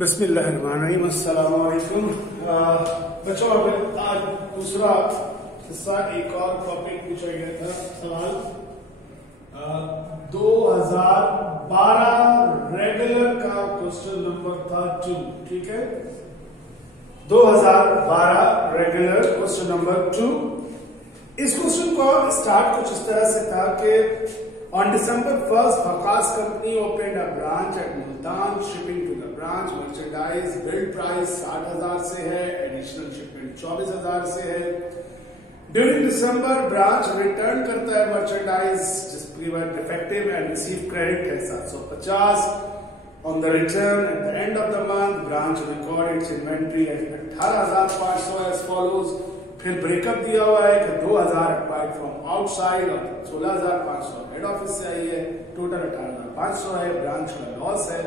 बिस्मिल्लाहिर्रहमानिर्रहीम। अस्सलाम वालेकुम बच्चों, आज दूसरा हिस्सा एक और टॉपिक पूछा गया था। सवाल 2012 रेगुलर का क्वेश्चन नंबर था 2। ठीक है, 2012 रेगुलर क्वेश्चन नंबर 2। इस क्वेश्चन को स्टार्ट कुछ इस तरह से था कि On December 1st, Waqas company opened a branch at Multan. Shipping to the branch, merchandise bill price 60,000 से है, additional shipment 24,000 से है। During December, branch return करता है merchandise जिसकी वह defective and receive credit है 750। On the return at the end of the month, branch record its inventory at 18,500 as follows। फिर ब्रेकअप दिया हुआ है कि 2,000 एक्वायर्ड फ्रॉम आउटसाइड और 16,500 हेड ऑफिस से आई है। टोटल 18,500 है। ब्रांच का लॉस है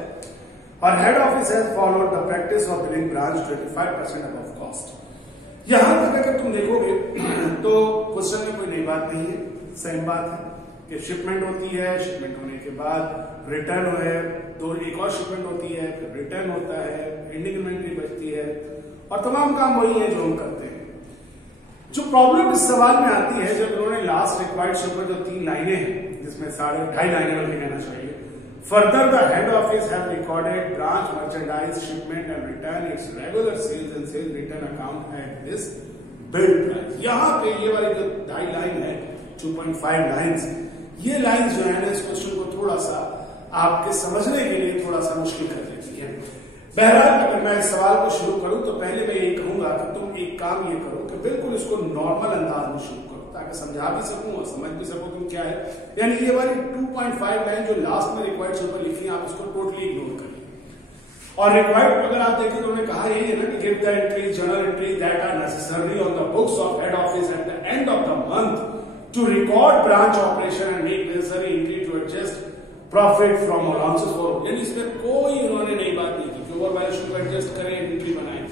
और head office has followed the practice of billing branch 25% above cost. यहां तक अगर तुम देखोगे तो क्वेश्चन में कोई नई बात नहीं है, सेम बात है कि शिपमेंट होती है, शिपमेंट होने के बाद रिटर्न है, तो एक और शिपमेंट होती है, फिर रिटर्न होता है, एंडिंग इन्वेंटरी बचती है और तमाम काम वही है जो हम करते हैं। जो प्रॉब्लम इस सवाल में आती है, जब उन्होंने लास्ट रिक्वायर्ड शिपमेंट जो 3 लाइनें हैं जिसमें 2.5 लाइनें बल्कि कहना चाहिए, further the head office have recorded branch merchandise shipment and return its regular sales and sales return account at this bill price. यहां पे ये वाली जो 2.5 लाइन है, 2.5 लाइन्स, ये लाइन्स जो है ना इस क्वेश्चन को थोड़ा सा आपके समझने के लिए थोड़ा सा मुश्किल कर देती है। बहरहाल अगर मैं इस सवाल को शुरू करूं तो पहले मैं ये कहूंगा कि तुम एक काम ये करो कि बिल्कुल इसको नॉर्मल अंदाज में शुरू करो ताकि समझा भी सकूं और समझ भी सकूं तुम क्या है। यानी ये वाली 2.5 लाइन जो लास्ट में रिक्वायर्ड शिपमेंट लिखी है, आप इसको टोटली इग्नोर करिए। और रिक्वायर्ड अगर आप देखें तो उन्होंने कहा यही है ना कि give the entries, journal entries that are necessary on the books of head office at the end of the month to record branch operation and make necessary entry to adjust profit from allowances for. यानी इसमें कोई उन्होंने नई बात नहीं की कि over valuation को एडजस्ट करें, एंट्री बनाएं।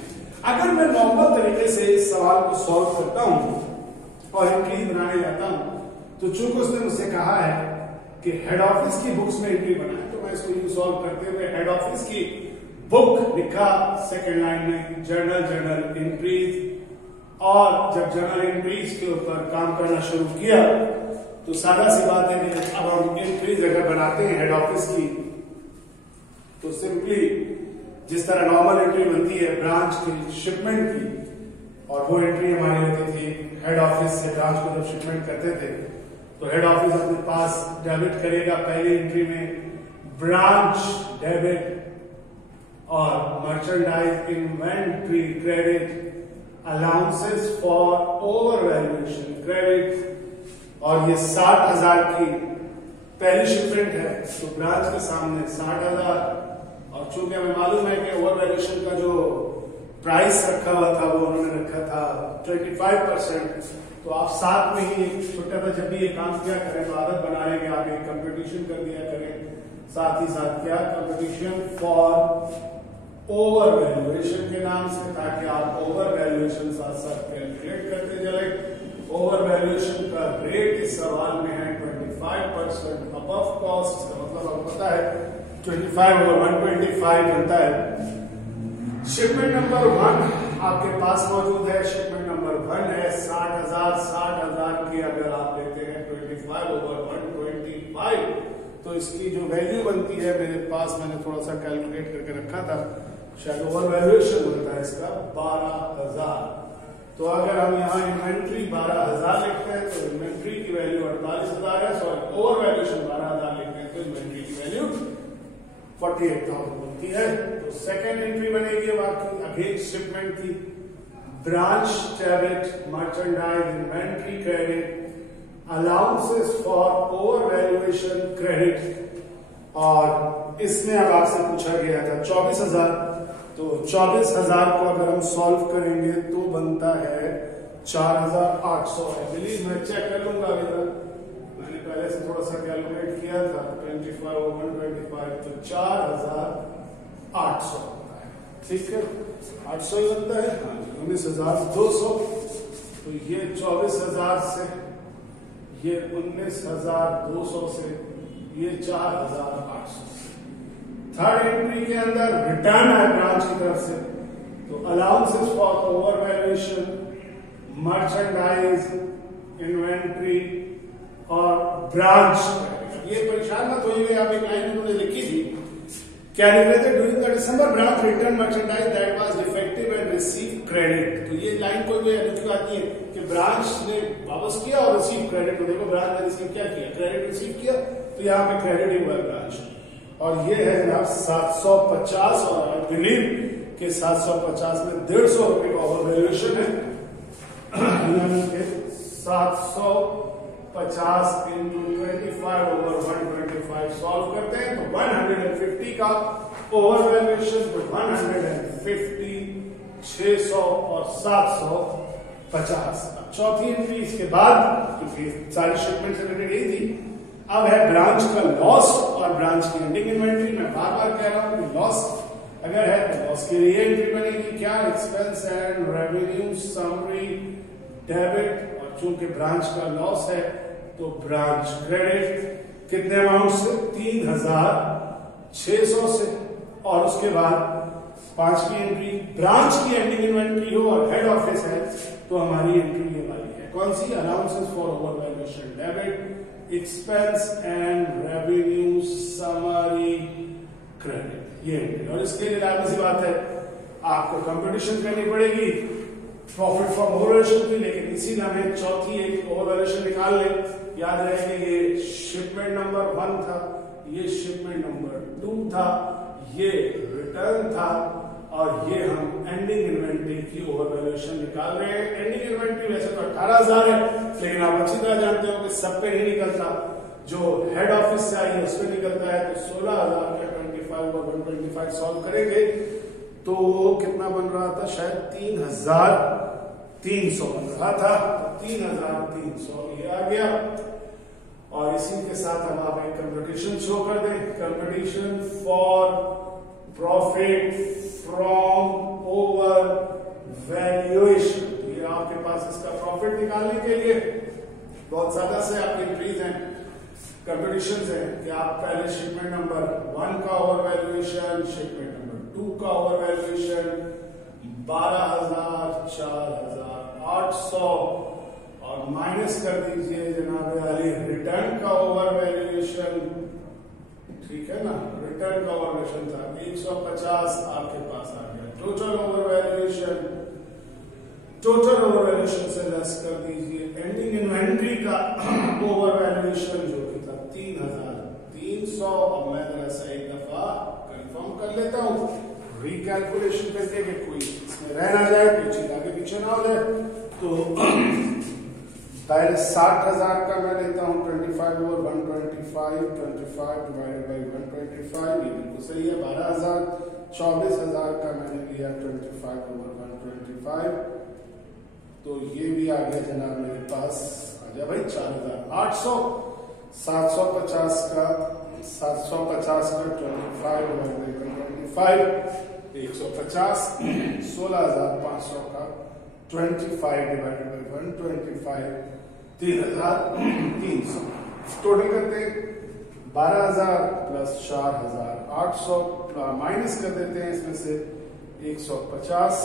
अगर मैं नॉर्मल तरीके से इस सवाल को सॉल्व करता हूं और एंट्री बनाने जाता हूं तो चूंकि उसने मुझसे कहा है कि हेड ऑफिस की बुक्स में एंट्री बनाए, तो मैं इसको यूं सॉल्व करते हुए हेड ऑफिस की बुक लिखा, सेकेंड लाइन में जर्नल एंट्रीज, और जब जर्नल एंट्रीज के ऊपर काम करना शुरू किया तो सादा सी बात है कि अब हम एंट्रीज अगर बनाते हैं हेड ऑफिस की तो सिंपली जिस तरह नॉर्मल एंट्री बनती है ब्रांच की शिपमेंट की, और वो एंट्री हमारी होती थी हेड ऑफिस से ब्रांच को जब शिपमेंट करते थे तो हेड ऑफिस अपने पास डेबिट करेगा पहली एंट्री में ब्रांच डेबिट और merchandise inventory credit, allowances for over valuation credit, और ये 60,000 की पहली शिपमेंट है तो ब्रांच के सामने 60,000, और चूंकि हमें मालूम है कि ओवर वैल्यूएशन का जो प्राइस रखा हुआ था वो उन्होंने रखा था 25%। तो आप साथ में ही छोटा सा जब भी ये काम किया करें तो आदत बना लेंगे, आप एक कंपटीशन कर दिया करें, साथ ही साथ क्या कंपटीशन फॉर ओवर वैल्यूएशन के नाम से, ताकि आप ओवर वैल्यूएशन साथ साथ कैलकुलेट करते चले। ओवर वैल्यूएशन का रेट इस सवाल में है 25% अबव कॉस्ट, का मतलब आपको पता है 25 ओवर 125 बनता है। शिपमेंट नंबर 1 आपके पास मौजूद है, शिपमेंट नंबर 1 है 60,000 की अगर आप लेते हैं 25 ओवर 125 तो इसकी जो वैल्यू बनती है मेरे पास, मैंने थोड़ा सा कैलकुलेट करके रखा था, शायद ओवर वैल्यूएशन बनता है इसका 12,000। तो अगर हम यहाँ इन्वेंट्री 12,000 लिखते हैं तो इन्वेंट्री की वैल्यू 48,000 है, सॉरी ओवर वैल्यूएशन 12,000 लिखते हैं तो इन्वेंट्री की वैल्यू 48,000 बनती है। तो सेकेंड एंट्री बनेगी बाकी अगेंस्ट शिपमेंट की branch debit, merchandise inventory credit, allowances for over valuation credit, और इसमें अब आपसे पूछा गया था 24,000, तो 24,000 को अगर हम सॉल्व करेंगे तो बनता है 4,800 है। प्लीज मैं चेक कर लूंगा, मैंने पहले से थोड़ा सा कैलकुलेट किया था 25 ओवर 125 तो 4,800 बनता है। ठीक है, 800 ही बनता है, 19,200, तो ये 24,000 से, ये 19,200 से, ये 4,800 से थर्ड एंट्री के अंदर रिटर्न है ब्रांच की तरफ से, तो allowances for over valuation, merchandise, inventory और ब्रांच। ये परेशान मत होइए, आप एक लाइन उन्होंने लिखी थी, calculated during the December branch return merchandise that was defective and receive credit. तो ये लाइन कोई अच्छी बात नहीं है कि ब्रांच ने वापस किया और रिसीव क्रेडिट। तो देखो ब्रांच ने रिसीव क्या किया, क्रेडिट रिसीव किया, तो यहाँ पे क्रेडिट ही हुआ ब्रांच। और ये है जनाब 750, और आई बिलीव कि 750 में 150 रुपए का ओवर वैल्यूएशन है। 750 into 25 over 125 सॉल्व करते हैं तो 150 का ओवर वैल्यूएशन, तो 150, 600 और 750। अब चौथी एंट्री इसके बाद, क्योंकि सारी शिपमेंट से रिलेटेड यही थी, अब है ब्रांच का लॉस और ब्रांच की एंडिंग इन्वेंट्री। मैं बार बार कह रहा हूं कि लॉस अगर है तो लॉस की री एंट्री बनेगी क्या, expense and revenue summary debit, और चूंकि ब्रांच का लॉस है तो ब्रांच क्रेडिट। कितने अमाउंट से, 3600 से। और उसके बाद पांचवी एंट्री ब्रांच की एंडिंग इन्वेंट्री हो और हेड ऑफिस है तो हमारी एंट्री ये वाली है, कौन सी, allowances for over valuation debit, expense and revenue summary credit, ये एंट्री। और इसके लिए लाजमी सी बात है आपको कंपटीशन करनी पड़ेगी प्रॉफिट फ्रॉम ओवर वैल्यूएशन की, लेकिन इसी में चौथी एक ओवर वैल्यूएशन निकाल ले। याद रहे कि ये शिपमेंट नंबर 1 था, ये शिपमेंट नंबर 2 था, ये रिटर्न था, और ये हम एंडिंग इन्वेंट्री की ओवर वैल्यूएशन निकाल रहे हैं। एंडिंग इन्वेंट्री वैसे तो 18,000 है, लेकिन आप अच्छी तरह जानते हो कि सब पे नहीं निकलता, जो हेड ऑफिस से आई है उस पे निकलता है। तो 16,000 का 25 और 125 सॉल्व करेंगे तो कितना बन रहा था, शायद 3,300 बन रहा था, तो 3,300 ये आ गया। और इसी के साथ हम आप एक कंपटीशन शो कर दें, competition for profit from over valuation. तो ये आपके पास इसका प्रॉफिट निकालने के लिए बहुत सादा से आपकी एंट्रीज हैं, कंपटीशन है कि आप पहले शिपमेंट नंबर 1 का ओवर वैल्यूएशन, शिपमेंट नंबर 2 का ओवर वैल्यूएशन 12,000, 4,800, और माइनस कर दीजिए जनाब अली रिटर्न का ओवर वैल्यूएशन, ठीक है ना, रिटर्न का ओवर वैल्यूएशन था 150 आपके पास आ गया। टोटल ओवर वैल्यूएशन से लेस कर दीजिए एंडिंग इन्वेंट्री का ओवर वैल्यूएशन जो कि था 3,300। और मैं जरा सा एक दफा कंफर्म कर लेता हूं रिकैलकुलेशन करके कि कोई इसमें रह ना जाए, कोई चीज आगे पीछे ना हो जाए। तो पहले 60,000 का मैं लेता हूं 25 ओवर 125, 25 डिवाइडेड बाई 125, ये बिल्कुल सही है 12,000। 24,000 का मैंने लिया 25 ओवर 125, तो ये भी आ गया जनाब मेरे पास, आ गया भाई 4,800। 750 का 25 ओवर 125, 150। 16,500 का 25 डिवाइडेड बाई 125, 3,300। टोटल करते 12,000 प्लस 4,800, माइनस कर देते हैं इसमें से 150,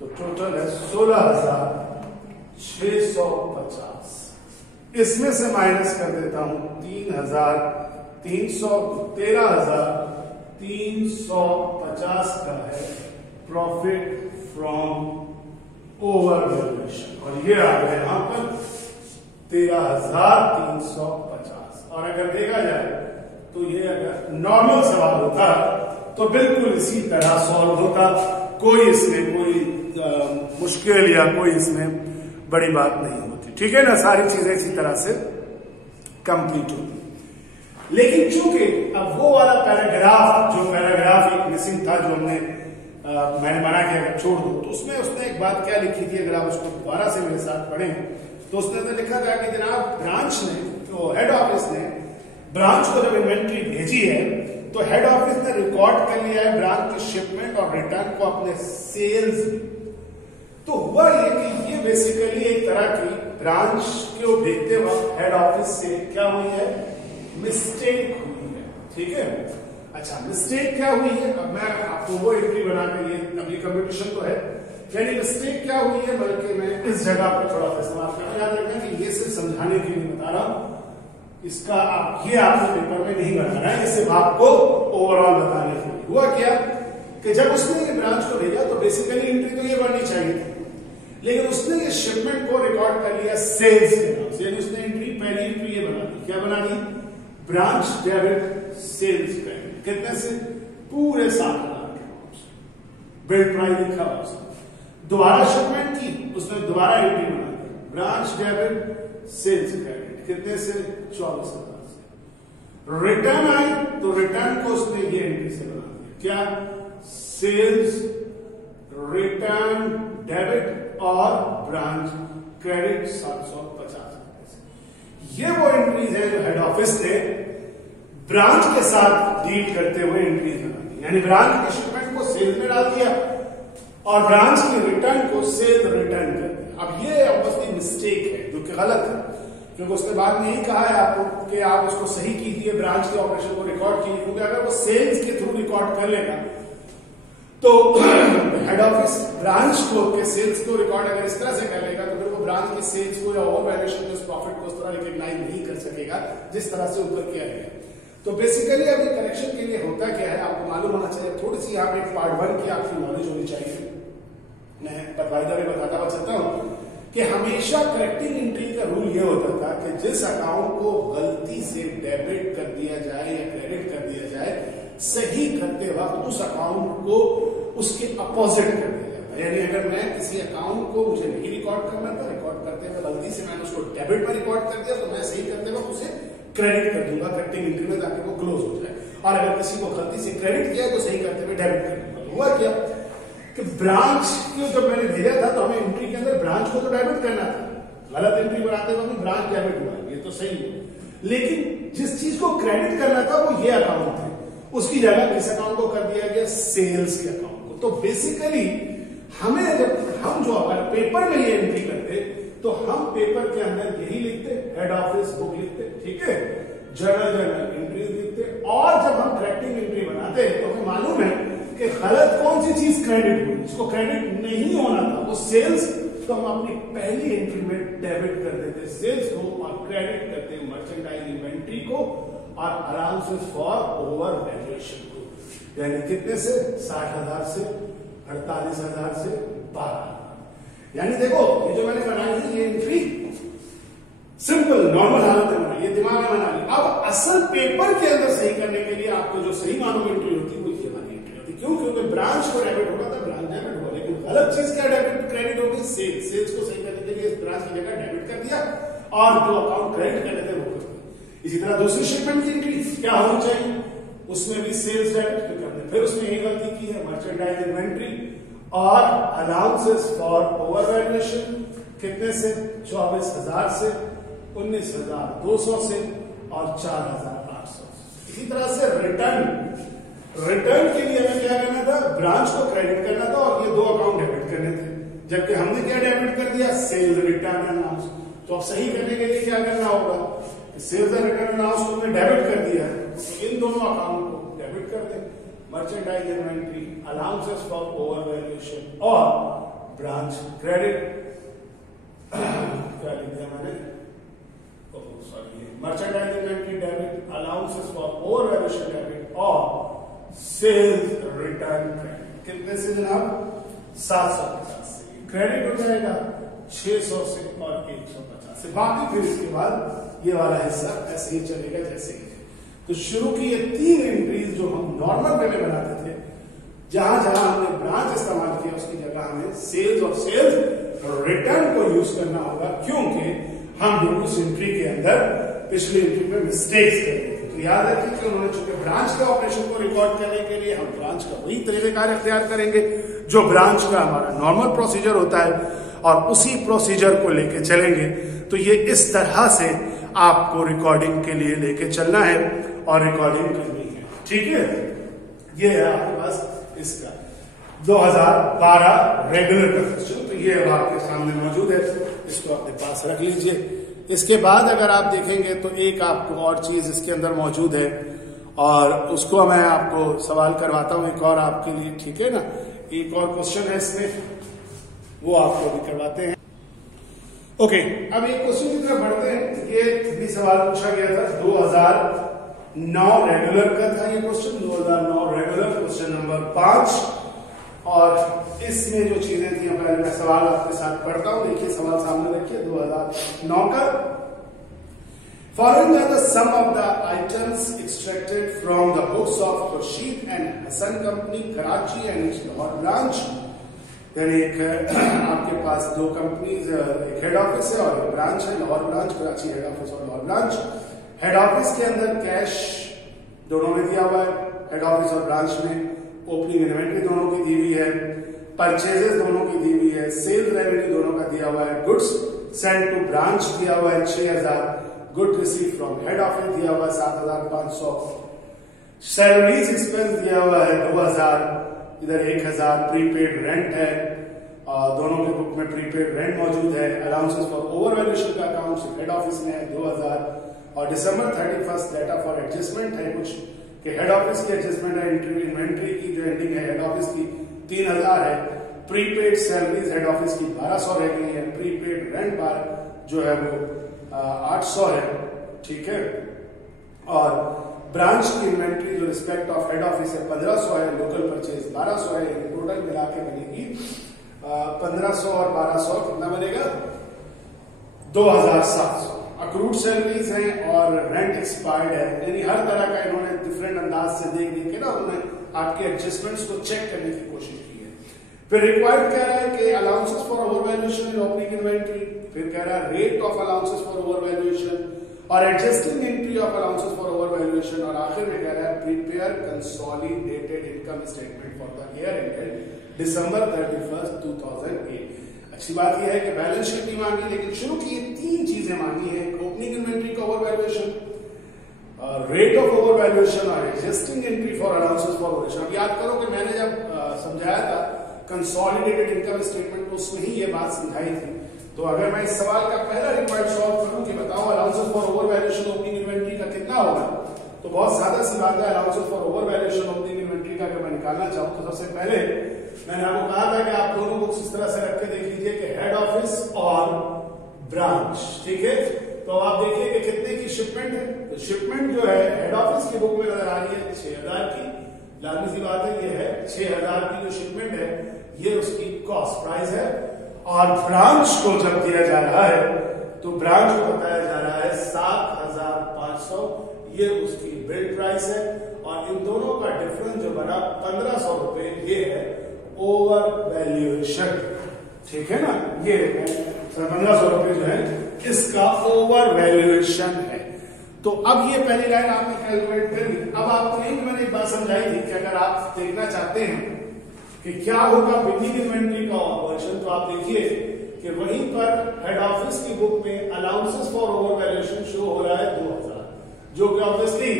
तो टोटल है 16,650। इसमें से माइनस कर देता हूं 3,300, 13,350 का है प्रॉफिट फ्रॉम ओवर वैल्यूएशन, और ये आ गया यहां पर 13,350। और अगर देखा जाए तो ये अगर नॉर्मल सवाल होता तो बिल्कुल इसी तरह सॉल्व होता, कोई इसमें कोई मुश्किल या कोई इसमें बड़ी बात नहीं होती, ठीक है ना, सारी चीजें इसी तरह से कंप्लीट होती। लेकिन चूंकि अब वो वाला पैराग्राफ एक मिसिंग था जो हमने मैंने मना किया अगर छोड़ दो, तो उसमें उसने एक बात क्या लिखी थी, अगर आप उसको दोबारा से मेरे साथ पढ़ें तो उसने तो लिखा था कि जनाब ब्रांच ने, जो हेड ऑफिस ने ब्रांच को जब इन्वेंट्री भेजी है तो हेड ऑफिस ने रिकॉर्ड कर लिया है ब्रांच की शिपमेंट और रिटर्न को अपने सेल्स में। तो हुआ ये कि ये बेसिकली एक तरह की ब्रांच को भेजते वक्त हेड ऑफिस से क्या हुई है, मिस्टेक हुई है, ठीक है। अच्छा, मिस्टेक क्या हुई है, अब मैं आपको वो एंट्री बना के, ये अब ये कंपटीशन तो है, यानी मिस्टेक क्या हुई है, बल्कि मैं इस जगह पर थोड़ा सा इस्तेमाल करके याद रखना कि ये सिर्फ समझाने के लिए बता रहा हूं, इसका ये आपको पेपर में नहीं बनाना है, ये सिर्फ आपको ओवरऑल बताने के लिए। हुआ क्या कि जब उसने ये ब्रांच को भेजा तो बेसिकली एंट्री तो ये बननी चाहिए थी, लेकिन उसने ये शिपमेंट को रिकॉर्ड कर लिया सेल्स के नाम से, यानी उसने एंट्री, पहली एंट्री ये बना दी, क्या बना दी, ब्रांच डेबिट सेल्स क्रेडिट, कितने से, पूरे 7,000 के, बिल्ड प्राइस लिखा हुआ उसने, दोबारा शिपमेंट की, उसने दोबारा एंट्री बना दी, ब्रांच डेबिट सेल्स क्रेडिट, कितने से, 24,000 से, रिटर्न आई तो रिटर्न को उसने ये एंट्री से बना दिया, क्या, सेल्स रिटर्न डेबिट और ब्रांच क्रेडिट 750 से। ये वो एंट्रीज है जो हेड ऑफिस ने ब्रांच के साथ डील करते हुए एंट्रीज बना दी, यानी ब्रांच के शिपमेंट को सेल में डाल दिया और ब्रांच के रिटर्न को सेल रिटर्न कर दिया। अब ये ऑब्वियसली मिस्टेक है जो कि गलत है, क्योंकि उसने बाद में यही कहा है आपको कि आप उसको सही कीजिए, ब्रांच के ऑपरेशन को रिकॉर्ड कीजिए, क्योंकि अगर वो सेल्स के थ्रू रिकॉर्ड कर लेगा तो हेड ऑफिस ब्रांच को के सेल्स को रिकॉर्ड अगर इस तरह से कर लेगा तो फिर वो ब्रांच के सेल्स को या ओवर वैल्यूएशन के प्रॉफिट को उस तरह रिकॉग्नाइज नहीं कर सकेगा जिस तरह से ऊपर किया गया। तो बेसिकली अब ये करेक्शन के लिए होता क्या है, आपको मालूम होना चाहिए, थोड़ी सी यहाँ पे पार्ट 1 की आपकी नॉलेज होनी चाहिए। मैं बाकायदा में बताता हुआ चलता हूँ कि हमेशा करेक्टिंग एंट्री का रूल ये होता था कि जिस अकाउंट को गलती से डेबिट कर दिया जाए या क्रेडिट कर दिया जाए, सही करते वक्त उस अकाउंट को उसके अपोजिट कर दिया जाता है। यानी अगर मैं किसी अकाउंट को मुझे नहीं रिकॉर्ड करना था, रिकॉर्ड करते हुए गलती से मैंने उसको डेबिट में रिकॉर्ड कर दिया, तो मैं सही करते वक्त उसे क्रेडिट कर दूंगा करेक्टिंग एंट्री में, ताकि वो क्लोज हो जाए। और अगर किसी को गलती से क्रेडिट किया तो सही करते हुए डेबिट कर दूंगा। हुआ क्या कि ब्रांच को जब मैंने भेजा था तो हमें एंट्री के अंदर ब्रांच को तो डेबिट करना था, गलत एंट्री बनाते हुए हमें ब्रांच डेबिट हुआ, ये तो सही है, लेकिन जिस चीज को क्रेडिट करना था वो ये अकाउंट थे, उसकी जगह किस अकाउंट को कर दिया गया, सेल्स के अकाउंट को। तो बेसिकली हमें जब हम जो अगर पेपर में ये एंट्री करते तो हम पेपर के अंदर यही लिखते, हेड ऑफिस बुक लिखते, ठीक है, जर्नल एंट्रीज लिखते, और जब हम करेक्टिंग एंट्री बनाते तो हमें मालूम है कि गलत कौन सी चीज क्रेडिट हुई, जिसको क्रेडिट नहीं होना था वो सेल्स, तो हम अपनी पहली एंट्री में डेबिट कर देते सेल्स को और क्रेडिट करते मर्चेंडाइज इन्वेंट्री को और अलाउंसेस फॉर ओवर वैल्यूएशन को, यानी कितने से, 60,000 से 48,000 से 12,000। यानी देखो ये जो मैंने बनाई है ये एंट्री सिंपल नॉर्मल हालत में बनाई, ये दिमाग में बना ली। अब असल पेपर के अंदर सही करने के लिए आपको जो सही मालूम एंट्री होती है वो ये वाली एंट्री होती है। क्यों? क्योंकि ब्रांच को डेबिट होगा था, ब्रांच डेबिट हुआ, लेकिन गलत चीज क्या डेबिट क्रेडिट होगी, सेल्स, सेल्स को सही करने के लिए इस ब्रांच की जगह डेबिट कर दिया और जो अकाउंट क्रेडिट कर लेते वो कर दिया। इसी तरह दूसरी शिपमेंट की एंट्री क्या होनी चाहिए, उसमें भी सेल्स डेबिट करते, फिर उसमें यही गलती की है, मर्चेंडाइज इन्वेंट्री और अलाउंसेस फॉर ओवर वैल्यूएशन, कितने से, 24,000 से 19,200 से और 4,800 से। इसी तरह से रिटर्न के लिए हमें क्या करना था, ब्रांच को क्रेडिट करना था और ये दो अकाउंट डेबिट करने थे, जबकि हमने क्या डेबिट कर दिया, सेल्स रिटर्न अनाउंस। तो अब सही करने के लिए क्या करना होगा, सेल्स एंड रिटर्न अनाउंस को हमने डेबिट कर दिया है, तो इन दोनों अकाउंट को डेबिट कर दें, merchandise inventory, allowances for over valuation और ब्रांच क्रेडिट, क्या लिख दिया मैंने, merchandise inventory debit, allowances for over valuation debit और सेल्स रिटर्न क्रेडिट, कितने से जनाब, 750 से क्रेडिट हो जाएगा, 600 से और 150 से। बाकी फिर इसके बाद ये वाला हिस्सा ऐसे ही चलेगा जैसे ही। तो शुरू की ये 3 एंट्रीज जो हम नॉर्मल वे में बनाते थे, जहां जहां हमने ब्रांच इस्तेमाल किया उसकी जगह हमें सेल्स और सेल्स रिटर्न को यूज करना होगा, क्योंकि हम लोग उस एंट्री के अंदर पिछली एंट्री में मिस्टेक्स कर रहे थे। तो याद रखिए कि उन्होंने चूंकि ब्रांच के ऑपरेशन को रिकॉर्ड करने के लिए हम ब्रांच का वही तरीकेकार इख्तियार करेंगे जो ब्रांच का हमारा नॉर्मल प्रोसीजर होता है और उसी प्रोसीजर को लेके चलेंगे। तो ये इस तरह से आपको रिकॉर्डिंग के लिए लेके चलना है और रिकॉर्डिंग करनी है, ठीक है। ये है आपके पास इसका 2012 रेगुलर का क्वेश्चन, तो ये आपके सामने मौजूद है, इसको अपने पास रख लीजिए। इसके बाद अगर आप देखेंगे तो एक आपको और चीज इसके अंदर मौजूद है और उसको मैं आपको सवाल करवाता हूं एक और आपके लिए, ठीक है ना। एक और क्वेश्चन है इसमें, वो आपको भी करवाते हैं। ओके, अब एक क्वेश्चन की तरफ बढ़ते हैं। ये भी सवाल पूछा गया था 2009 रेगुलर का था ये क्वेश्चन, 2009 रेगुलर क्वेश्चन नंबर 5। और इसमें जो चीजें थी पहले मैं सवाल आपके साथ पढ़ता हूं। देखिए सवाल सामने रखिए 2009 का। Following are the sum of the items extracted from the books of Khurshid and Hassan Company, Karachi and its Lahore branch. यानी एक आपके पास दो कंपनीज, एक हेड ऑफिस है और एक ब्रांच है, Lahore branch, Karachi head office और लाहौर ब्रांच। हेड ऑफिस के अंदर कैश दोनों में दिया हुआ है, हेड ऑफिस और ब्रांच में ओपनिंग इन्वेंट्री दोनों की दी हुई है, परचेजेस दोनों की दी हुई है, सेल रेवेन्यू दोनों का दिया हुआ है, गुड्स सेंड टू ब्रांच दिया हुआ है 6000, good receive from head office दिया हुआ है 7500, सैलरीज एक्सपेंस दिया हुआ है 2000, इधर 1000, प्रीपेड रेंट है, दोनों के बुक में प्रीपेड रेंट मौजूद है, अलाउंसेस फॉर ओवर वैल्यूएशन का अकाउंट हेड ऑफिस में है 2000, और दिसंबर 31 डेटा फॉर एडजस्टमेंट है कुछ कि हेड ऑफिस की एडजस्टमेंट है, इन्वेंट्री की जो एंडिंग है हेड ऑफिस की 3000 है, प्रीपेड सैलरीज हेड ऑफिस की 1200 रह गई है, प्रीपेड रेंट जो है वो 800 है, ठीक है, और ब्रांच की इन्वेंट्री जो रिस्पेक्ट ऑफ हेड ऑफिस है 1500 है, लोकल परचेज 1200 है, टोटल मिला के बनेगी 1500 और 1200 कितना बनेगा 2700। अक्रूड सैलरीज हैं और रेंट एक्सपायर्ड है, यानी हर तरह का इन्होंने डिफरेंट अंदाज से देख के ना उन्होंने आपके एडजस्टमेंट्स को चेक करने की कोशिश की है। फिर रिक्वायर्ड कह रहा है कि allowances for over valuation in opening inventory, फिर कह रहा है rate of allowances for over valuation और adjusting entry of allowances for over valuation, और आखिर में कह रहा है prepare consolidated income statement for the year ended December 31, 2008। अच्छी बात यह है कि बैलेंस शीट नहीं मांगी, लेकिन शुरू की तीन चीजें मांगी है, ओपनिंग इन्वेंट्री का over valuation, rate of over valuation और adjusting entry for allowances for valuation. अब याद करो कि मैंने जब समझाया था कंसोलिडेटेड इनकम स्टेटमेंट तो उसमें ही ये बात समझाई थी। तो अगर मैं इस सवाल का पहला रिक्वायर्ड सॉल्व करूं कि बताओ allowances for over valuation opening inventory का कितना होगा, तो बहुत ज्यादा सी बात है। Allowances for over valuation opening inventory का अगर मैं निकालना चाहूं तो सबसे पहले मैंने आपको कहा था कि आप दोनों बुक्स इस तरह से रख के देख लीजिए कि हेड ऑफिस और ब्रांच, ठीक है। तो आप देखिए कि कितने की शिपमेंट है, तो शिपमेंट जो है हेड ऑफिस की बुक में नजर आ रही है 6000 की, लाजमी सी बात है ये है 6000 की जो शिपमेंट है ये उसकी कॉस्ट प्राइस है, और ब्रांच को जब दिया जा रहा है तो ब्रांच को बताया जा रहा है 7500, ये उसकी बिल्ड प्राइस है, और इन दोनों का डिफरेंस जो बना 1500 रुपए ये है ओवर वैल्यूएशन, ठीक है ना। ये 1500 रुपए जो है इसका ओवर वैल्यूएशन है। तो अब ये पहली लाइन आपने कैलकुलेट कर ली। अब आपको यही मैंने एक बात समझाई थी कि अगर आप देखना चाहते हैं कि क्या होगा बिगिनिंग इन्वेंट्री का ऑपरेशन, तो आप देखिए कि वहीं पर हेड ऑफिस की बुक में allowances for over valuation show हो रहा है 2000, जो कि ऑब्वियसली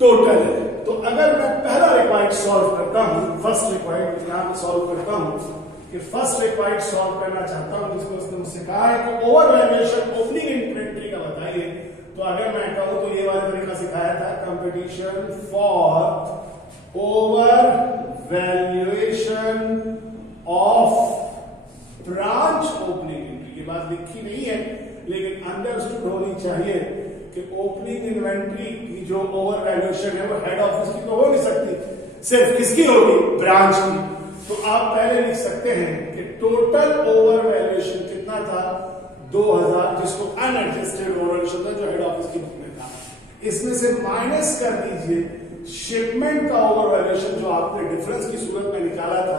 टोटल है। तो अगर मैं पहला रिक्वायर्ड सॉल्व करता हूं, फर्स्ट रिक्वायर्ड यहां पे सॉल्व करता हूं कि फर्स्ट रिक्वायर्ड सॉल्व करना चाहता हूं, जिसको उसने मुझसे कहा है कि ओवर वैल्यूएशन ओपनिंग इन्वेंट्री का बताइए, तो अगर मैं कहूं तो ये वाला तरीका सिखाया था, competition for over valuation of branch opening inventory. ये बात लिखी नहीं है लेकिन अंडरस्टूड होनी चाहिए कि ओपनिंग इन्वेंट्री की जो ओवर वैल्यूएशन है वो हेड ऑफिस की तो हो नहीं सकती, सिर्फ किसकी होगी, ब्रांच की। तो आप पहले लिख सकते हैं कि टोटल ओवर वैल्यूएशन कितना था 2000, जिसको अनएडजस्टेड ओवर वैल्यूएशन था जो हेड ऑफिस की बुक में था, इसमें से माइनस कर दीजिए शिपमेंट का ओवर वैल्यूएशन जो आपने डिफरेंस की सूरत में निकाला था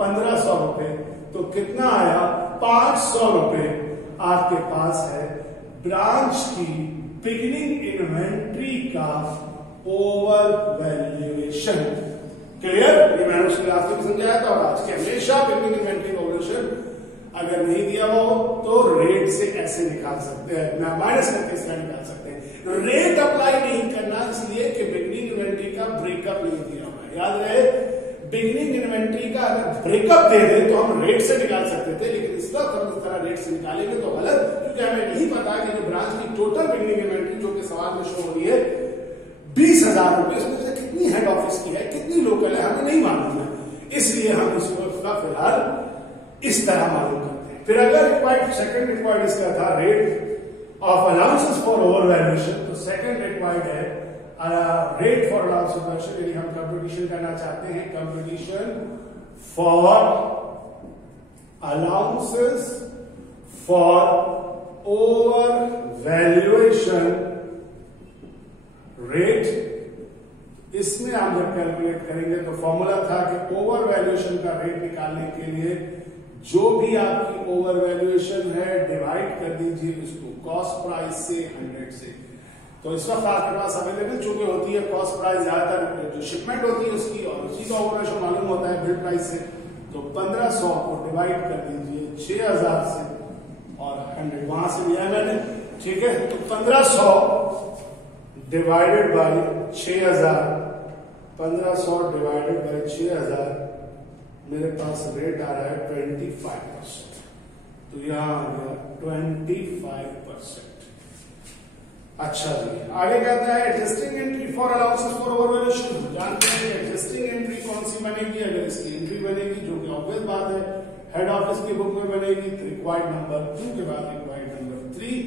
1500 रुपए, तो कितना आया 500 रुपए आपके पास है ब्रांच की बिगिनिंग इन्वेंट्री का ओवर वैल्यूएशन। क्लियर? ये मैंने उसके लास्ट में समझाया था। और आज के हमेशा बिगिनिंग इन्वेंट्री का वैल्यूएशन अगर नहीं दिया हुआ हो तो रेट से ऐसे निकाल सकते हैं, माइनस करके इसका निकाल सकते हैं। रेट अप्लाई नहीं करना इसलिए कि बिगिनिंग इन्वेंट्री का ब्रेकअप नहीं दिया हुआ है। याद रहे, बिगिनिंग इन्वेंट्री का अगर ब्रेकअप दे दे तो हम रेट से निकाल सकते थे, लेकिन इस वक्त हम इस तरह रेट से निकालेंगे तो गलत, क्योंकि हमें नहीं पता कि जो ब्रांच की टोटल बिगिनिंग इन्वेंट्री जो कि सवाल में शो हो रही है 30,000 रुपए, इसमें से कितनी हेड ऑफिस की है, कितनी लोकल है, हमें नहीं मालूम है, इसलिए हम इसको फिलहाल इस तरह मालूम करते हैं। फिर अगर रिक्वायर्ड, सेकंड रिक्वायर्ड इसका था rate of allowances for over valuation, तो सेकंड रिक्वायर्ड है रेट फॉर अलाउंस वैल्यूएशन, यदि हम कंपटीशन करना चाहते हैं, competition for allowances for over valuation rate. इसमें आप जब कैलकुलेट करेंगे तो फॉर्मूला था कि ओवर वैल्यूएशन का रेट निकालने के लिए जो भी आपकी ओवर वैल्यूएशन है डिवाइड कर दीजिए इसको कॉस्ट प्राइस से 100 से। तो इस वक्त आपके पास अवेलेबल चूंकि होती है कॉस्ट प्राइस, ज्यादातर जो शिपमेंट होती है उसकी, और उसी का ओवर वैल्यूएशन मालूम होता है बिल प्राइस से, तो 1500 को डिवाइड कर दीजिए 6000 से और 100 वहां से लिया मैंने, ठीक है। तो 1500 डिवाइडेड बाय 6000, 1500 डिवाइडेड बाय 6000, मेरे पास रेट आ रहा है 25%। तो यहां आ गया 25%। अच्छा जी, आगे कहता है adjusting entry for allowances for over valuation. जानते हैं कि एडजस्टिंग एंट्री कौन सी बनेगी, अगर इसकी एंट्री बनेगी, जो कि ऑब्वियस बात है, हेड ऑफिस की बुक में बनेगी, रिक्वायर्ड नंबर 2 के बाद रिक्वायर्ड नंबर 3।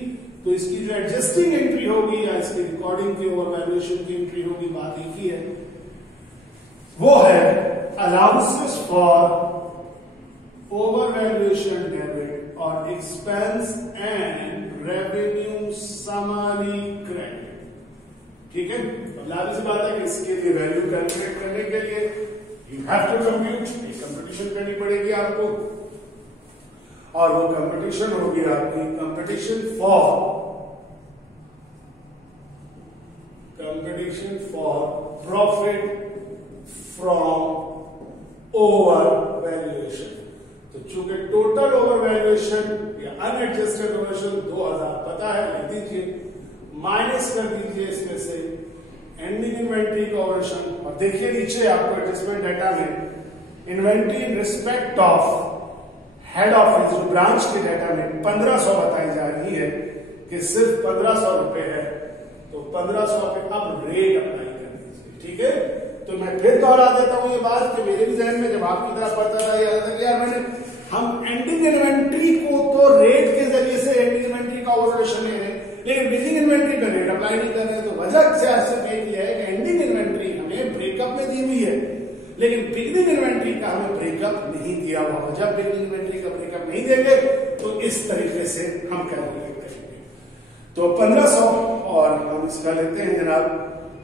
तो इसकी जो एडजस्टिंग एंट्री होगी या इसकी रिकॉर्डिंग की ओवर वैल्यूएशन की एंट्री होगी, बात एक ही है, वो है allowances for over valuation debit और expense and revenue summary credit. ठीक है, लाभ से बात है कि इसके लिए वैल्यू कैलकुलेट करने के लिए you have to compute, competition करनी पड़ेगी आपको, और वो कंपटीशन होगी आपकी competition for profit from over valuation. तो चूंकि टोटल ओवर वैल्यूएशन या अनएडजस्टेड वैल्यूएशन 2000 पता है, लिख दीजिए, माइनस कर दीजिए इसमें से एंडिंग इन्वेंट्री का ओवरशन, और देखिए नीचे आपको एडजस्टमेंट डाटा में inventory in respect of head office, जो ब्रांच के डाटा में 1500 बताई जा रही है कि सिर्फ 1500 रुपए है, तो 1500 पे अब रेट अप्लाई कर दीजिए। ठीक है, तो मैं फिर दोहरा देता हूं ये बात कि मेरे भी जहन में जब आपकी तरह पढ़ता था यार मैंने, हम एंडिंग इन्वेंट्री को तो रेट के जरिए से एंडिंग इन्वेंट्री का ओवरशन ले रहे हैं, लेकिन बिगिनिंग इन्वेंट्री पे रेट अप्लाई नहीं कर रहे। तो वजह से सिर्फ एक है कि एंडिंग इन्वेंट्री हमें ब्रेकअप में दी हुई है, लेकिन बिगिनिंग इन्वेंट्री का हमें ब्रेकअप नहीं दिया हुआ। जब बिगिनिंग इन्वेंट्री का ब्रेकअप नहीं देंगे तो इस तरीके से हम कैलकुलेट करेंगे। तो 1500 और हम इसका लेते हैं जनाब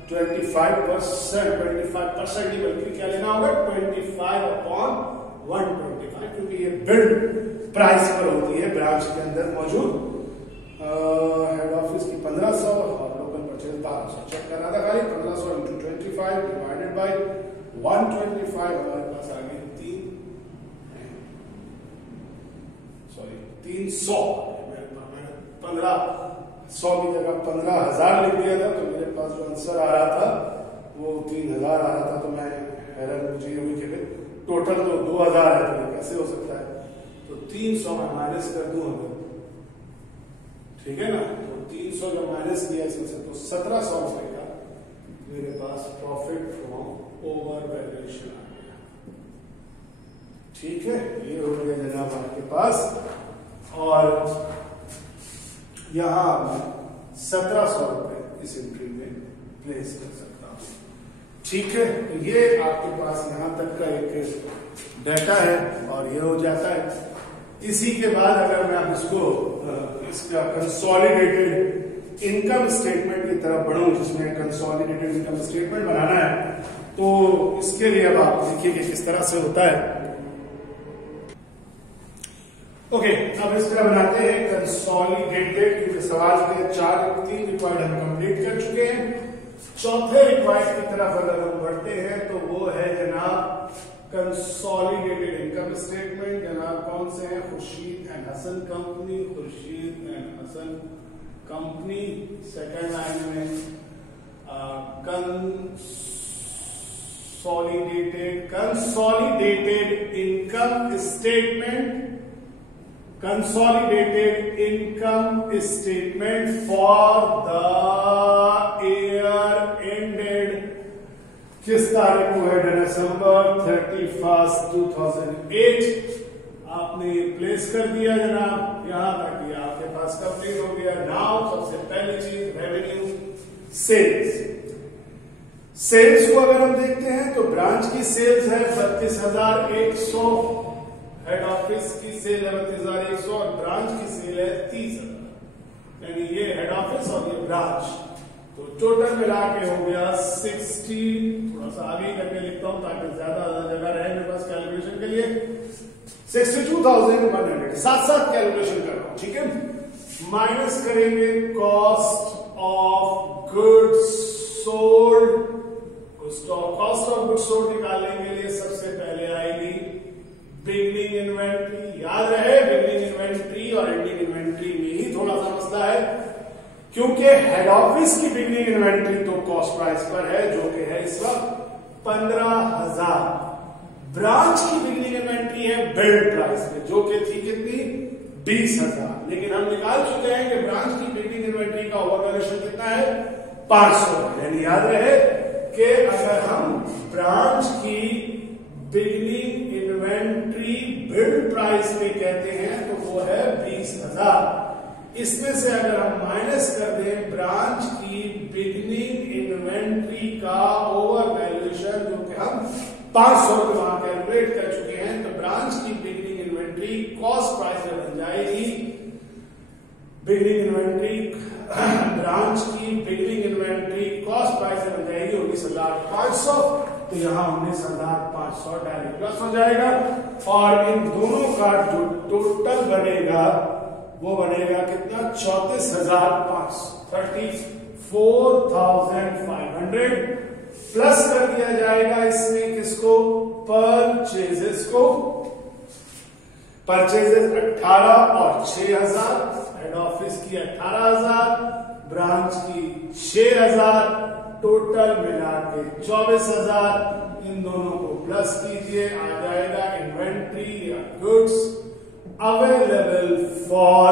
25%, 25% ही बल्कि क्या लेना होगा 25/125, क्योंकि ये बिल्ड प्राइस पर होती है ब्रांच के अंदर मौजूद। हेड ऑफिस की 1500 और लोकल परचेज 1200। चेक करना था खाली 1500 × 25 डिवाइडेड बाय 125, हमारे पास आ गए 300। मैंने 1500 की जगह 15,000 लिख दिया था, तो मेरे पास जो आंसर आ रहा था वो 3000 आ रहा था। तो मैं हैरान मुझे हुई कि टोटल तो 2000 है, तो कैसे हो सकता है। तो 300 में माइनस कर दूं अगर, ठीक है ना, तो 300 जो माइनस किया इसमें से, तो 1700 रुपए का मेरे पास प्रॉफिट फ्रॉम ओवर वैल्यूएशन आ गया। ठीक है, ये हो गया जनाब आपके पास, और यहां मैं 1700 रुपए इस एंट्री में प्लेस कर सकता हूं। ठीक है, ये आपके पास यहां तक का एक डाटा है और ये हो जाता है। इसी के बाद अगर मैं आप इसका कंसोलिडेटेड इनकम स्टेटमेंट की तरफ बढ़ूं, जिसमें कंसोलिडेटेड इनकम स्टेटमेंट बनाना है, तो इसके लिए अब आप देखिए कि किस तरह से होता है। ओके, अब इस तरह बनाते हैं कंसोलिडेटेड, क्योंकि सवाल के 3 रिक्वायर्ड हम कंप्लीट कर चुके हैं। चौथे रिक्वायर्ड की तरफ अगर हम बढ़ते हैं तो वो है जनाब कंसोलिडेटेड इनकम स्टेटमेंट। जनाब कौन से हैं? Khurshid and Hasan company, Khurshid and Hasan company. Second line में consolidated income statement, consolidated income statement for the year ended तारीख को है दिसंबर 31, 2008। आपने प्लेस कर दिया जनाब यहां तक कि आपके पास कंप्लीट हो गया। नाउ सबसे पहली चीज रेवेन्यू सेल्स। सेल्स को अगर हम देखते हैं तो ब्रांच की सेल्स है 32,100, हेड ऑफिस की सेल है 32,100 और ब्रांच की सेल है 30,000, यानी ये हेड ऑफिस और ये ब्रांच, तो टोटल मिला के हो गया 60। थोड़ा सा आगे करके लिखता हूं ताकि ज्यादा जगह रहे मेरे पास कैलकुलेशन के लिए। 62,100 साथ साथ कैलकुलेशन कर रहा हूं, ठीक है। माइनस करेंगे cost of goods sold. Cost of goods sold निकालने के लिए सबसे पहले आएगी बिगनिंग इन्वेंट्री। याद रहे बिगनिंग इन्वेंट्री और एंडिंग इन्वेंट्री में ही थोड़ा सा मसला है, क्योंकि हेड ऑफिस की बिगनिंग इन्वेंट्री तो कॉस्ट प्राइस पर है जो कि है इस वक्त 15,000। ब्रांच की बिगनिंग इन्वेंट्री है बिल्ड प्राइस पे जो कि थी कितनी 20,000, लेकिन हम निकाल चुके हैं कि ब्रांच की बिगनिंग इन्वेंट्री का ओवर वैल्यूएशन कितना है 500। यानी याद रहे कि अगर हम ब्रांच की बिगनिंग इन्वेंट्री बिल्ड प्राइस पे कहते हैं तो वो है 20,000। इसमें से अगर हम माइनस कर दें ब्रांच की बिगनिंग इन्वेंट्री का ओवर वैल्यूएशन जो कि हम 500 रुपए वहां कैलकुलेट कर चुके हैं, तो ब्रांच की बिगनिंग इन्वेंट्री कॉस्ट प्राइस में बन जाएगी। बिगनिंग इन्वेंट्री ब्रांच की बिगनिंग इन्वेंट्री कॉस्ट प्राइस में बन जाएगी 19,500, तो यहाँ 19,500 डायरेक्ट प्लस हो जाएगा और इन दोनों का जो टोटल बनेगा वो बनेगा कितना 34,500, 34,500 प्लस कर दिया जाएगा इसमें किसको परचेजेस को। परचेजेस 18 और 6,000, हेड ऑफिस की 18,000, ब्रांच की 6,000, टोटल मिला के 24,000। इन दोनों को प्लस कीजिए, आ जाएगा इन्वेंट्री या goods available for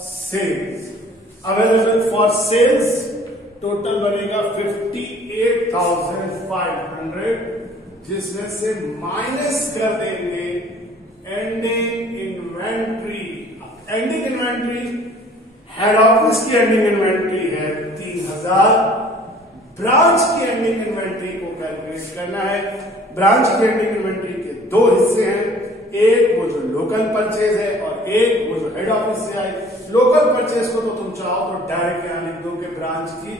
sales. Available for sales total बनेगा 58,500, जिसमें से माइनस कर देंगे ending inventory. Ending inventory head office की एंडिंग इन्वेंट्री है 3,000, ब्रांच की एंडिंग इन्वेंट्री को कैलकुलेट करना है। ब्रांच की एंडिंग इन्वेंट्री के दो हिस्से हैं, एक वो जो लोकल परचेज है और एक वो जो हेड ऑफिस से आई। लोकल परचेज को तो तुम चाहो तो डायरेक्ट यहां लिख दो कि ब्रांच की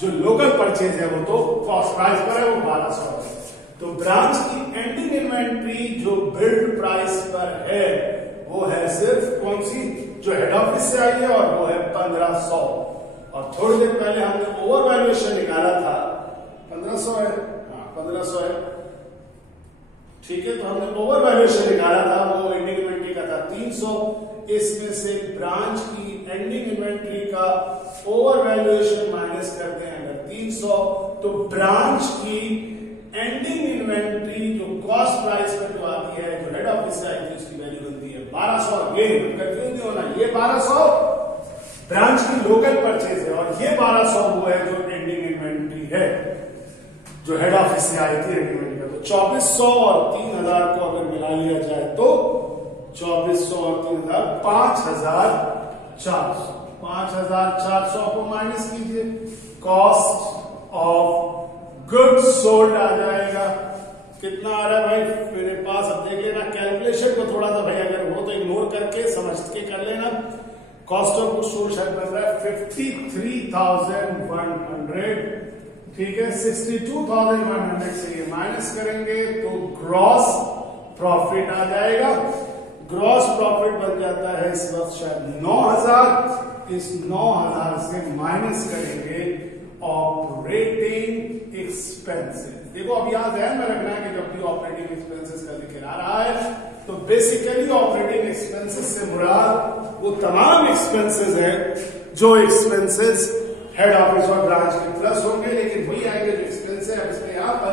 जो लोकल परचेज है वो तो कॉस्ट प्राइस पर है, वो 1,200 है। तो ब्रांच की एंडिंग इन्वेंट्री जो बिल्ड प्राइस पर है वो है सिर्फ कौन सी, जो हेड ऑफिस से आई है, और वो है 1,500। और थोड़ी देर पहले हमने ओवर वैल्यूएशन निकाला था 1,500 है, हाँ 1,500 है, ठीक है। तो हमने ओवर वैल्यूएशन निकाला था, वो एंडिंग इन्वेंट्री का था 300। इसमें से ब्रांच की एंडिंग इन्वेंट्री का ओवर वैल्यूएशन माइनस करते हैं अगर 300, तो ब्रांच की एंडिंग इन्वेंट्री जो कॉस्ट प्राइस पर जो आती है, जो हेड ऑफिस से आई थी, उसकी वैल्यू बनती है 1,200। अगेन कंफ्यूज नहीं होना, ये 1,200 ब्रांच की लोकल परचेज है और ये 1,200 वो है जो एंडिंग इन्वेंट्री है जो हेड ऑफिस से आई थी एंडिंग इन्वेंट्री। 2400 और 3,000 को अगर मिला लिया जाए तो 2400 और 3,000 5,400। 5,400 को माइनस कीजिए, कॉस्ट ऑफ गुड्स सोल्ड आ जाएगा। कितना आ रहा है भाई मेरे पास, अब देख लेना कैलकुलेशन को थोड़ा सा भाई, अगर हो तो इग्नोर करके समझ के कर लेना। कॉस्ट ऑफ गुड्स सोल्ड शायद बन रहा है 53,100, ठीक है। 62,100 से ये माइनस करेंगे तो ग्रॉस प्रॉफिट आ जाएगा। ग्रॉस प्रॉफिट बन जाता है इस वक्त शायद 9,000। इस 9,000 से माइनस करेंगे ऑपरेटिंग एक्सपेंसेस। देखो अब यहां ध्यान में रखना है कि जब भी ऑपरेटिंग एक्सपेंसेस का जिक्र आ रहा है तो बेसिकली ऑपरेटिंग एक्सपेंसेस से मुराद वो तमाम एक्सपेंसेस है जो एक्सपेंसेस हेड ऑफिस और ब्रांच के प्लस होंगे, लेकिन वही आएंगे जो एक्सपेंस है। अब इसमें यहां पर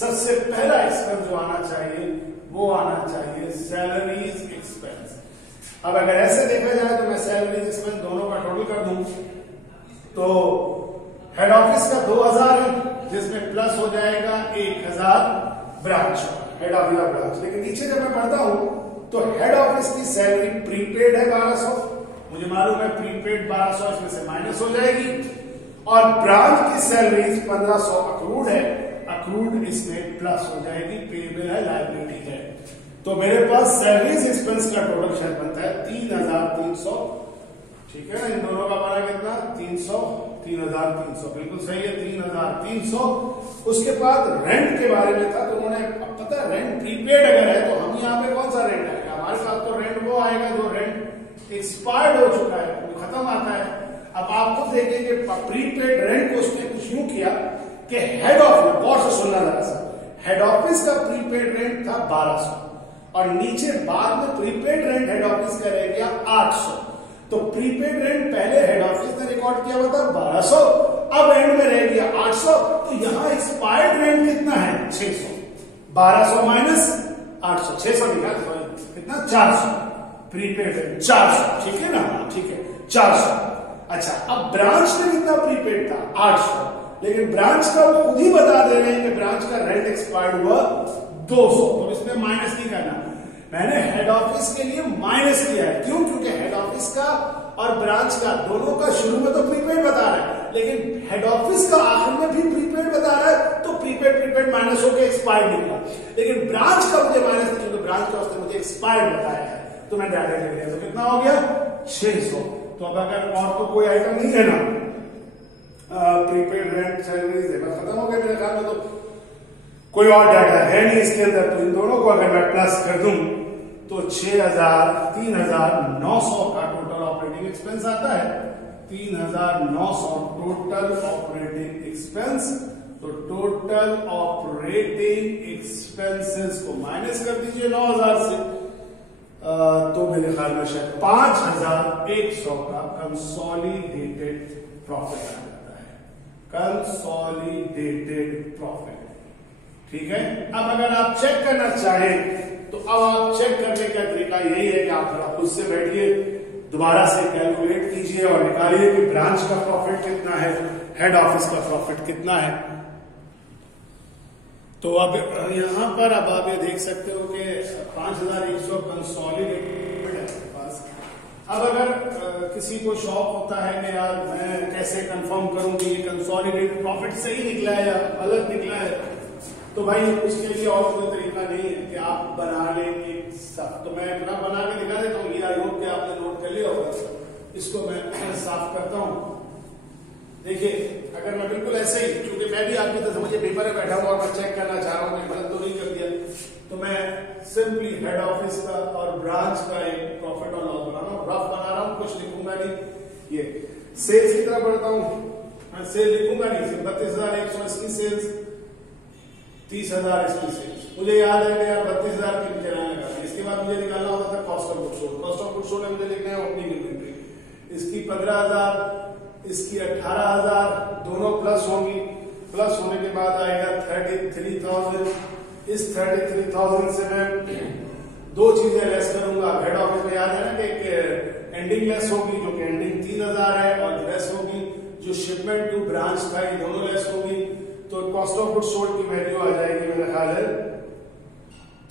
सबसे पहला एक्सपेंस जो आना चाहिए वो आना चाहिए सैलरीज एक्सपेंस। अब अगर ऐसे देखा जाए तो मैं सैलरीज एक्सपेंस दोनों का टोटल कर दूं तो हेड ऑफिस का 2000 है जिसमें प्लस हो जाएगा 1000 ब्रांच, हेड ऑफिस का ब्रांच। लेकिन नीचे जब मैं पढ़ता हूं तो हेड ऑफिस की सैलरी प्रीपेड है 1200, मुझे मालूम है प्रीपेड 1200 इसमें से माइनस हो जाएगी, और ब्रांच की सैलरी 1500 अक्रूड है, अक्रूड इसमें प्लस हो जाएगी, पेएबल है, लायबिलिटी है। तो मेरे पास सैलरीज एक्सपेंस का टोटल शायद बनता है 3300, ठीक है ना, इन दोनों का बना कितना 3300, बिल्कुल सही है 3300। उसके बाद रेंट के बारे में था, तो उन्होंने अब पता है रेंट प्रीपेड अगर है तो हम यहाँ पे कौन सा रेंट आएगा, हमारे साथ तो रेंट वो आएगा जो रेंट एक्सपायर्ड हो चुका है, वो खत्म आता है। अब आप खुद देखिए कि प्रीपेड रेंट को उसने कुछ यूं किया कि हेड ऑफिस, गौर से सुनना जरा सा, हेड ऑफिस का प्रीपेड रेंट था 1200 और नीचे बाद में प्रीपेड रेंट हेड ऑफिस का रह गया 800। तो प्रीपेड रेंट पहले हेड ऑफिस ने रिकॉर्ड किया हुआ था 1200, अब एंड में रह गया 800, तो यहां एक्सपायर्ड रेंट कितना है 600, 1200 माइनस 800, 600 निकाल कितना 400, प्रीपेड रेंट 400, ठीक है ना, ठीक है 400। अच्छा, अब ब्रांच में कितना प्रीपेड था 800, लेकिन ब्रांच का वो खुद ही बता दे रहे हैं कि ब्रांच का रेंट एक्सपायर्ड हुआ 200, तो इसमें माइनस नहीं करना, मैंने हेड ऑफिस के लिए माइनस किया है। क्यों? क्योंकि हेड ऑफिस का और ब्रांच का दोनों का शुरू में तो प्रीपेड बता रहा है, लेकिन हेड ऑफिस का आखिर में भी प्रीपेड बता रहा है, तो प्रीपेड माइनस होकर एक्सपायर्ड निकला। लेकिन ब्रांच का मुझे माइनस नहीं, क्योंकि ब्रांच का उसने मुझे एक्सपायर्ड बताया है, तो मैं डाटा ले लिया। तो कितना हो गया 600। तो अब अगर और तो कोई आइटम नहीं है ना, प्रीपेड रेंट सैलरीज खत्म हो गया मेरे ख्याल में, तो कोई और डाटा है नहीं इसके अंदर। तो इन दोनों को अगर मैं प्लस कर दूं तो 3900 का टोटल ऑपरेटिंग एक्सपेंस आता है, 3900 टोटल ऑपरेटिंग एक्सपेंस। तो टोटल ऑपरेटिंग एक्सपेंसेस को माइनस कर दीजिए 9000 से, तो मेरे ख्याल में शायद 5100 का कंसोलिडेटेड प्रॉफिट आ जाता है, कंसोलिडेटेड प्रॉफिट, ठीक है। अब अगर आप चेक करना चाहें तो अब आप चेक करने का तरीका यही है कि आप थोड़ा खुद से बैठिए, दोबारा से कैलकुलेट कीजिए और निकालिए कि ब्रांच का प्रॉफिट कितना है, हेड ऑफिस का प्रॉफिट कितना है। तो अब यहां पर अब आप ये देख सकते हो कि 5100 कंसोलिडेटेड है पास। अब अगर किसी को शौक होता है कि यार मैं कैसे कंफर्म करूं कि ये कंसोलिडेटेड प्रॉफिट सही निकला है या गलत निकला है, तो भाई उसके लिए और कोई तरीका नहीं है कि आप बना लेंगे सब। तो मैं अपना बना के दिखा देता हूँ, ये आई होप कि आपने नोट कर लिया होगा, इसको मैं साफ करता हूँ। देखिए अगर मैं बिल्कुल ऐसे ही, क्योंकि मैं भी आपकी तरह समझिए पेपर में बैठा हूँ और मैं चेक करना चाह रहा हूँ गलत तो नहीं कर दिया, तो मैं सिंपली हेड ऑफिस का और ब्रांच का एक प्रॉफिट और लॉस बना रहा हूँ, रफ बना रहा हूँ, कुछ लिखूंगा नहीं। ये सेल्स की तरह बढ़ता हूँ, मैं सेल लिखूंगा नहीं, सिर्फ 32,100 इसकी सेल्स, 30,000 इसकी सेल्स। मुझे याद है कि यार 32,000 की मुझे लाइन लगा, इसके बाद मुझे निकालना होता था cost of goods sold. Cost of goods sold में मुझे लिखना है ओपनिंग इन्वेंट्री, इसकी 15,000, इसकी 18,000, दोनों प्लस होंगी। प्लस होने के बाद आएगा 33,000। इस 33,000 से मैं दो चीजें लेस करूंगा। हेड ऑफिस में याद है ना कि एंडिंग लेस होगी, जो कि एंडिंग 3,000 है, और लेस होगी जो शिपमेंट टू ब्रांच था, ये दोनों लेस होगी। तो कॉस्ट ऑफ गुड्स सोल्ड की वैल्यू आ जाएगी मेरा ख्याल है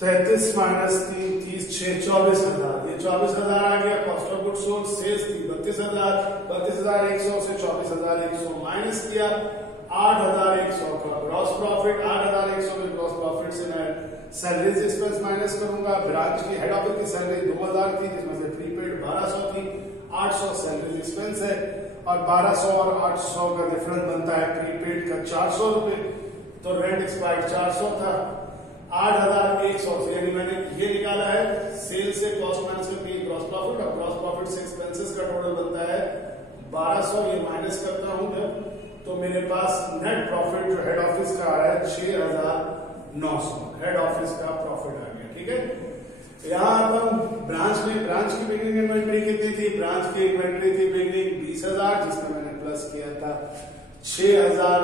33 माइनस 3, 30, 6, 24,000। ये 24,000 आ गया। Cost of goods sold sales थी 32,000, 32,100 से 24,100 माइनस किया 8,100 का ग्रॉस प्रॉफिट। 8,100 के ग्रॉस प्रॉफिट से मैं सैलरीज एक्सपेंस माइनस करूंगा। ब्रांच की हेड ऑफिस की सैलरी 2,000 थी, जिसमें से प्रीपेड 1,200 थी, 800 सैलरीज एक्सपेंस है, और 1,200 और 800 का डिफरेंस बनता है प्रीपेड का 400 रुपए। तो रेंट एक्सपायर्ड 400 था, 8,100 से, यानी मैंने ये निकाला है सेल से कॉस्ट माइनस करके ग्रॉस प्रॉफिट, और ग्रॉस प्रॉफिट से एक्सपेंसेस का टोटल बनता है 1,200। ये माइनस करता हूं जब, तो मेरे पास नेट प्रॉफिट जो हेड ऑफिस का आ रहा है 6,900, हेड ऑफिस का प्रॉफिट आ गया, ठीक है। यहाँ अपन ब्रांच में, ब्रांच की बिगनिंग इन्वेंट्री कितनी थी? ब्रांच की इन्वेंट्री थी बिगनिंग 20,000, जिसमें मैंने प्लस किया था 6,000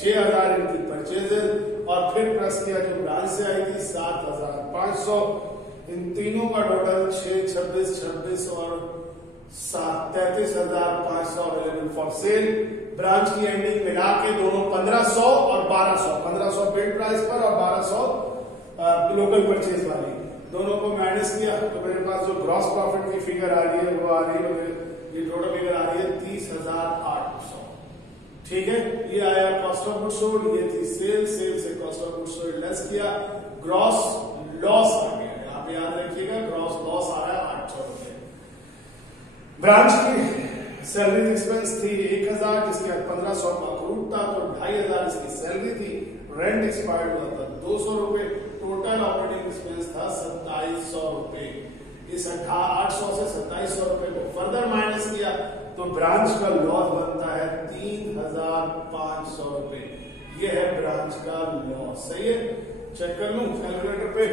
6,000 इनकी परचेजेस, और फिर प्लस किया जो ब्रांच से आई थी 7,500। इन तीनों का टोटल 6, 26, 26 और 33,500 अवेलेबल फॉर सेल। ब्रांच की एंडिंग मिला के दोनों 1500 और 1200 बिल्ड प्राइस पर और 1200 लोकल परचेज वाली, दोनों को माइनस किया तो मेरे पास जो ग्रॉस प्रॉफिट की फिगर आ रही है वो आ रही है, ये टोटल फिगर आ रही है 30,800। ठीक है, ये आया कॉस्ट ऑफ गुड्स सोल्ड, ये थी सेल से cost of goods sold less किया, ग्रॉस लॉस आ गया। यहाँ पे याद रखिएगा ग्रॉस लॉस आ रहा है 800 रुपए। ब्रांच की सैलरी एक्सपेंस थी 1,000, जिसके 1500 का अक्रूड था, तो 2,500 इसकी सैलरी थी। रेंट एक्सपायर्ड हुआ था 200 रुपए, टोटल ऑपरेटिंग एक्सपेंस था 2700 रुपए। इस 800 से 2700 रुपए को फर्दर माइनस किया तो ब्रांच का लॉस बनता है 3,500 रुपए। ये है ब्रांच का लॉस। सही है, चेक कर लूं कैलकुलेटर पे।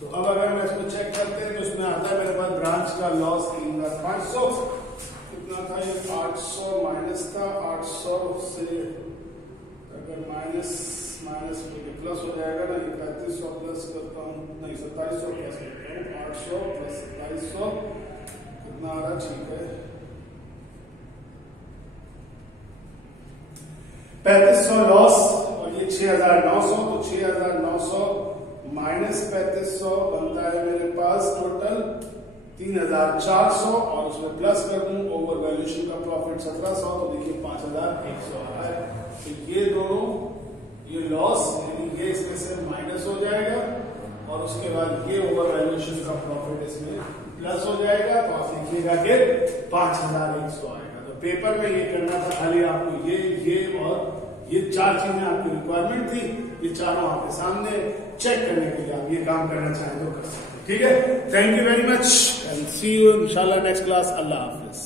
तो अब अगर मैं इसको चेक करते हैं तो इसमें आता है मेरे पास ब्रांच का लॉस 3,500। कितना था ये? 800 माइनस था, 800 से अगर माइनस प्लस हो जाएगा ना, ये 3500 प्लस करता हूँ, नहीं 2700 प्लस करता हूँ, 800 प्लस 2700 कितना आ रहा? ठीक है 3500 लॉस, और ये 6,900, तो 6,900 माइनस 3500 बनता है मेरे पास टोटल 3,400, और उसमें प्लस कर दूं ओवर वैल्यूएशन का प्रॉफिट 1,700, तो देखिए 5,100 आ रहा है। तो ये दोनों, ये लॉस यानी ये इसमें से माइनस हो जाएगा, और उसके बाद ये ओवर वैल्यूएशन का प्रॉफिट इसमें प्लस हो जाएगा, तो आप देखिएगा कि 5,100 आएगा। तो पेपर में ये करना था खाली आपको, ये और ये 4 चीजें आपकी रिक्वायरमेंट थी, ये चारों आपके सामने, चेक करने के लिए आप ये काम करना चाहें तो कर सकते हैं। ठीक है, thank you very much and see you इंशाल्लाह नेक्स्ट क्लास। अल्लाह हाफिज।